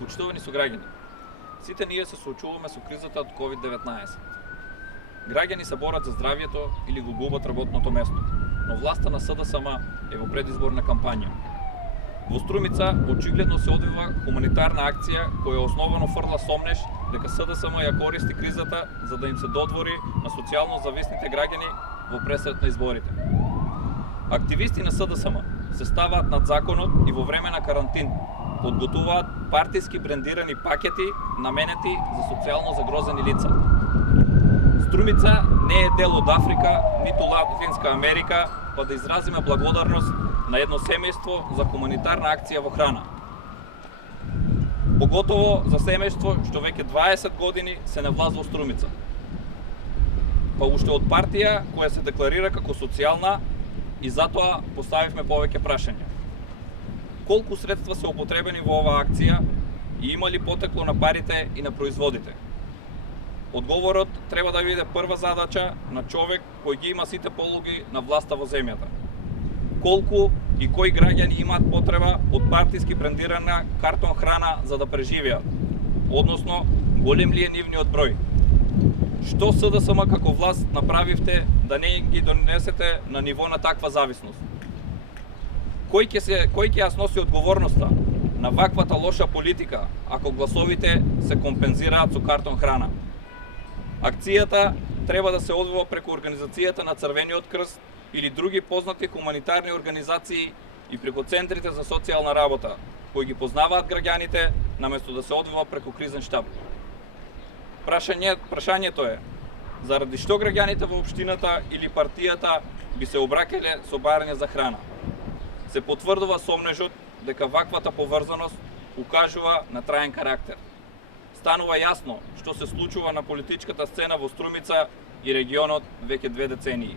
Почитувани сограѓани, сите ние се соочуваме со кризата од COVID-19. Граѓани се борат за здравието или го губат работното место, но власта на СДСМ е во предизборна кампања. Во Струмица очигледно се одвива хуманитарна акција која основано фрла сомнеш дека СДСМ ја користи кризата за да им се додвори на социјално зависните граѓани во пресрет на изборите. Активисти на СДСМ се ставаат над законот и во време на карантин подготуваат партиски брендирани пакети наменети за социјално загрозени лица. Струмица не е дел од Африка, ниту Латинска Америка, па да изразиме благодарност на едно семејство за хуманитарна акција во храна. Поготово за семејство што веќе 20 години се не влазва во Струмица. Па уште од партија која се декларира како социјална и затоа поставивме повеќе прашања. Колку средства се употребени во оваа акција и има ли потекло на парите и на производите? Одговорот треба да биде прва задача на човек кој ги има сите полуги на власта во земјата. Колку и кои граѓани имаат потреба од партиски брендирана картон храна за да преживеат? Односно, голем ли е нивниот број? Што СДСМ како власт направивте да не ги донесете на ниво на таква зависност? Кој ќе ја сноси одговорноста на ваквата лоша политика ако гласовите се компензираат со картон храна? Акцијата треба да се одвива преку организацијата на Црвениот крст или други познати хуманитарни организации и преку центрите за социјална работа, кои ги познаваат граѓаните, наместо да се одвива преку кризен штаб. Прашањето е, заради што граѓаните во општината или партијата би се обраќале со барање за храна? Се потврдува сомнежот дека ваквата поврзаност укажува на траен карактер. Станува јасно што се случува на политичката сцена во Струмица и регионот веќе 2 децении.